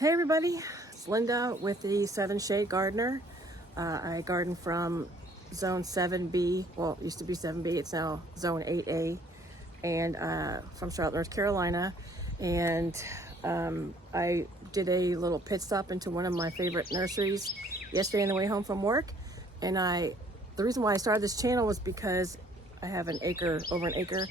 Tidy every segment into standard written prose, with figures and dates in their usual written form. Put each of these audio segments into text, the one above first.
Hey everybody, it's Linda with the Seven Shade Gardener. I garden from Zone 7B, well it used to be 7B, it's now Zone 8A, and from Charlotte, North Carolina. And I did a little pit stop into one of my favorite nurseries yesterday on the way home from work. And the reason why I started this channel was because I have over an acre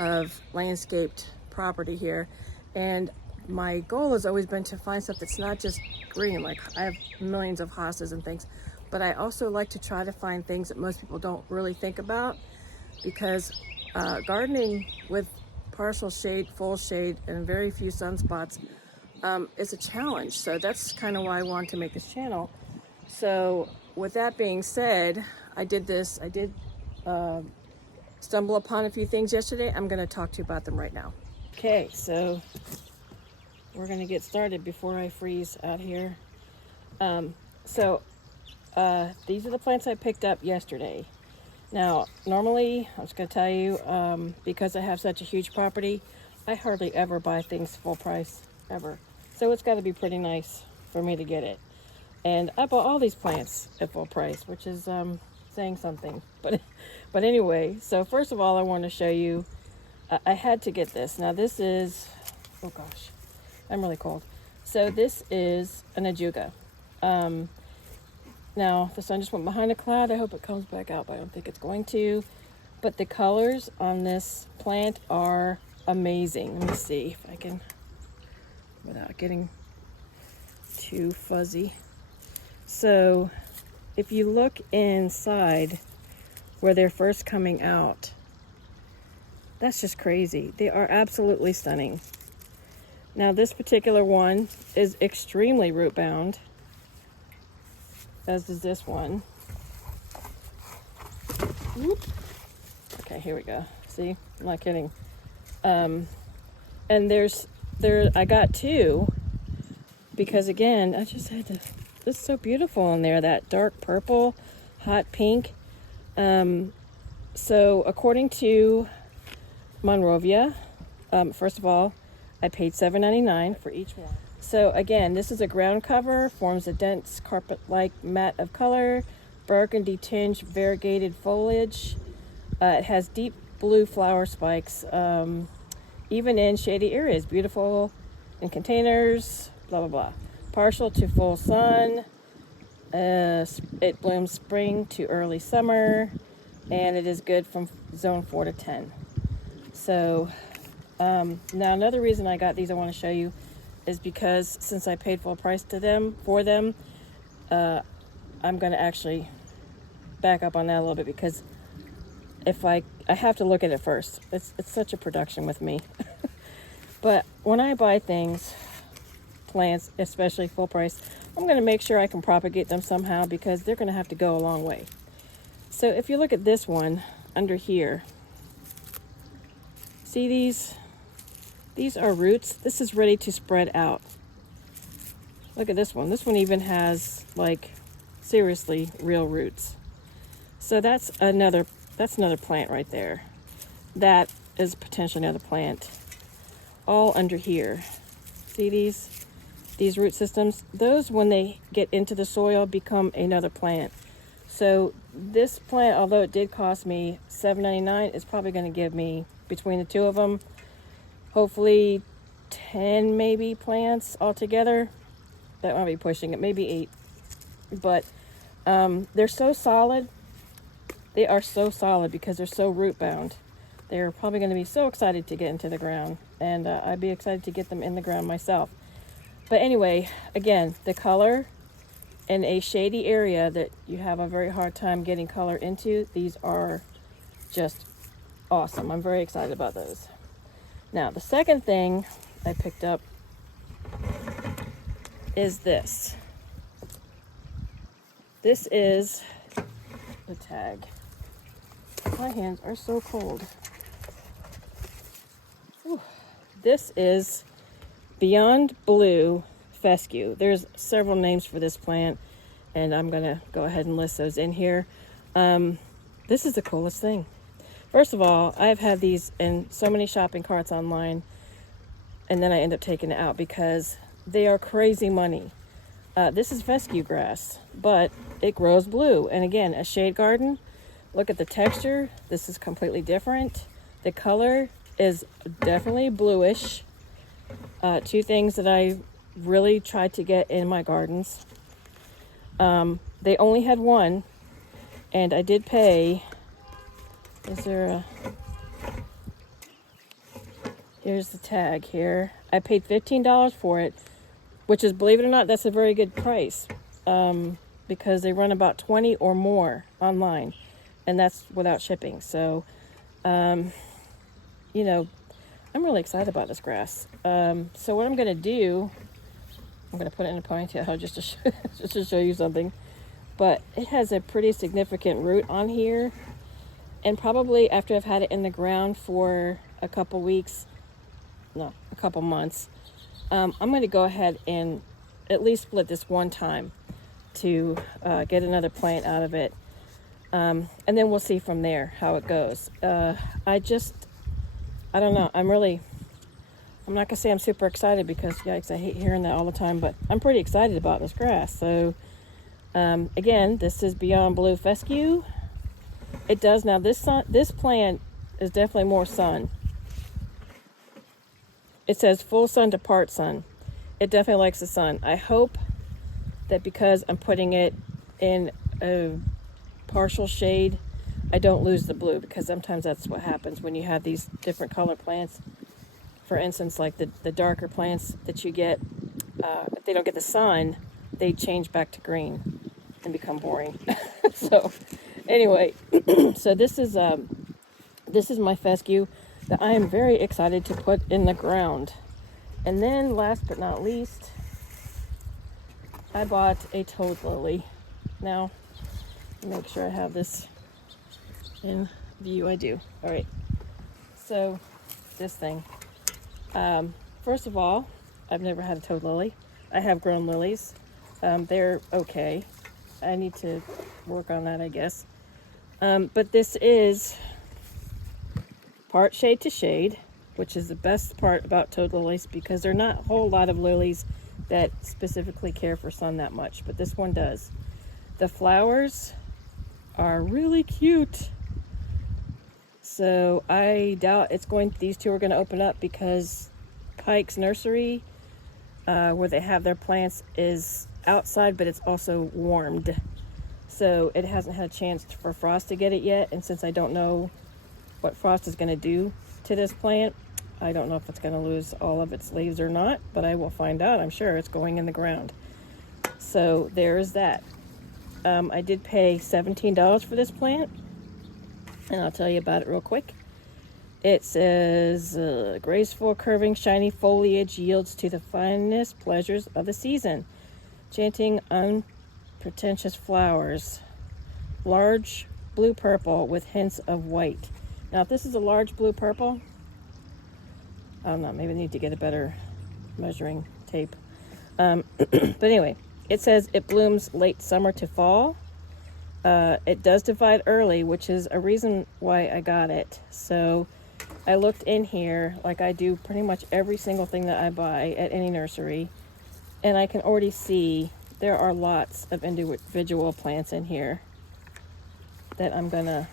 of landscaped property here. And my goal has always been to find stuff that's not just green. Like, I have millions of hostas and things, but I also like to try to find things that most people don't really think about, because gardening with partial shade, full shade, and very few sunspots is a challenge. So that's kind of why I wanted to make this channel. So with that being said, I did stumble upon a few things yesterday. I'm going to talk to you about them right now. Okay, so we're going to get started before I freeze out here. These are the plants I picked up yesterday. Now, normally, I was going to tell you, because I have such a huge property, I hardly ever buy things full price, ever. So it's got to be pretty nice for me to get it. And I bought all these plants at full price, which is saying something. But anyway, so first of all, I want to show you, I had to get this. Now this is, oh gosh, I'm really cold. So this is an ajuga. Now the sun just went behind a cloud. I hope it comes back out, but I don't think it's going to. But the colors on this plant are amazing. Let me see if I can, without getting too fuzzy. So if you look inside where they're first coming out, that's just crazy. They are absolutely stunning. Now this particular one is extremely root bound, as is this one. Whoop. Okay, here we go. See, I'm not kidding. And I got two, because again, I just had to, this is so beautiful in there, that dark purple, hot pink. So according to Monrovia, first of all, I paid $7.99 for each one. So again, this is a ground cover, forms a dense carpet-like mat of color, burgundy tinged variegated foliage. It has deep blue flower spikes, even in shady areas. Beautiful in containers, blah, blah, blah. Partial to full sun. It blooms spring to early summer, and it is good from zone 4 to 10. So now another reason I got these I want to show you is because since I paid full price for them, I'm going to actually back up on that a little bit, because if I have to look at it first. It's such a production with me. But when I buy things, plants, especially full price, I'm going to make sure I can propagate them somehow, because they're going to have to go a long way. So if you look at this one under here, see these? These are roots. This is ready to spread out. Look at this one. This one even has, like, seriously real roots. So that's another plant right there. That is potentially another plant. All under here. See these root systems? Those, when they get into the soil, become another plant. So this plant, although it did cost me $7.99, is probably going to give me, between the two of them, hopefully 10 maybe plants altogether. That might be pushing it, maybe 8. But they're so solid. They are so solid because they're so root bound. They're probably going to be so excited to get into the ground, and I'd be excited to get them in the ground myself. But anyway, again, the color in a shady area that you have a very hard time getting color into, these are just awesome. I'm very excited about those. Now, the second thing I picked up is this. This is the tag. My hands are so cold. Whew. This is Beyond Blue Fescue. There's several names for this plant, and I'm going to go ahead and list those in here. This is the coolest thing. First of all, I've had these in so many shopping carts online, and then I end up taking it out because they are crazy money. This is fescue grass, but it grows blue. And again, a shade garden, look at the texture. This is completely different. The color is definitely bluish. Two things that I really tried to get in my gardens. They only had one, and I did pay, here's the tag here. I paid $15 for it, which is, believe it or not, that's a very good price, because they run about 20 or more online, and that's without shipping. So, you know, I'm really excited about this grass. So what I'm going to do, I'm going to put it in a ponytail just to show you something. But it has a pretty significant root on here. And probably after I've had it in the ground for a couple months, I'm going to go ahead and at least split this one time to get another plant out of it. And then we'll see from there how it goes. I don't know. I'm not going to say I'm super excited because, yikes, I hate hearing that all the time, but I'm pretty excited about this grass. So, again, this is Beyond Blue Fescue. It does, now this plant is definitely more sun. It says full sun to part sun. It definitely likes the sun. I hope that because I'm putting it in a partial shade, I don't lose the blue, because sometimes that's what happens when you have these different color plants. For instance, like the darker plants that you get, if they don't get the sun, they change back to green and become boring. So anyway, so this is my fescue that I am very excited to put in the ground. And then last but not least, I bought a toad lily. Now, make sure I have this in view. I do. All right. So this thing. First of all, I've never had a toad lily. I have grown lilies. They're okay. I need to work on that, I guess. But this is part shade to shade, which is the best part about toad lilies, because there are not a whole lot of lilies that specifically care for sun that much, but this one does. The flowers are really cute. So I doubt these two are going to open up, because Pike's Nursery, where they have their plants, is outside, but it's also warmed. So it hasn't had a chance for frost to get it yet. And since I don't know what frost is going to do to this plant, I don't know if it's going to lose all of its leaves or not, but I will find out. I'm sure it's going in the ground. So there is that. I did pay $17 for this plant, and I'll tell you about it real quick. It says, graceful, curving, shiny foliage yields to the finest pleasures of the season. Chanting unpretentious flowers. Large blue-purple with hints of white. Now, if this is a large blue-purple, I don't know, maybe I need to get a better measuring tape. But anyway, it says it blooms late summer to fall. It does divide early, which is a reason why I got it. So I looked in here, like I do pretty much every single thing that I buy at any nursery, and I can already see there are lots of individual plants in here that I'm gonna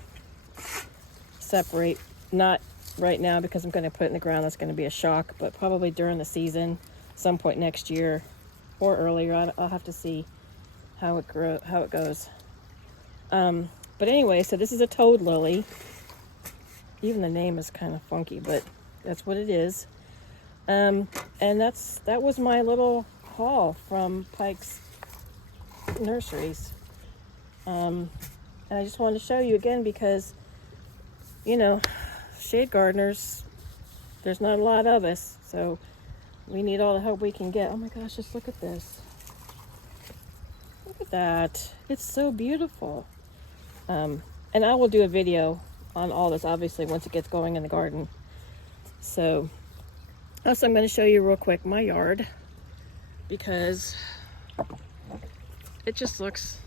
separate. Not right now, because I'm gonna put it in the ground. That's gonna be a shock, but probably during the season, some point next year or earlier. I'll have to see how it goes. But anyway, so this is a toad lily. Even the name is kind of funky, but that's what it is. And that was my little haul from Pike's Nurseries. And I just wanted to show you again, because, you know, shade gardeners, there's not a lot of us, so we need all the help we can get. Oh my gosh, just look at this. Look at that. It's so beautiful. And I will do a video on all this, obviously, once it gets going in the garden. So, also I'm going to show you real quick my yard, because it just looks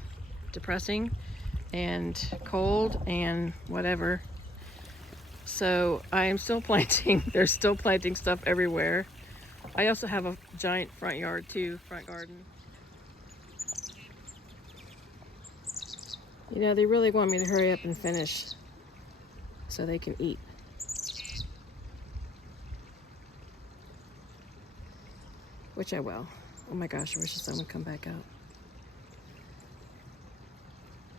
depressing and cold and whatever. So I am still planting. There's still planting stuff everywhere. I also have a giant front yard too, front garden. You know, they really want me to hurry up and finish so they can eat. Which I will. Oh my gosh, I wish the sun would come back out.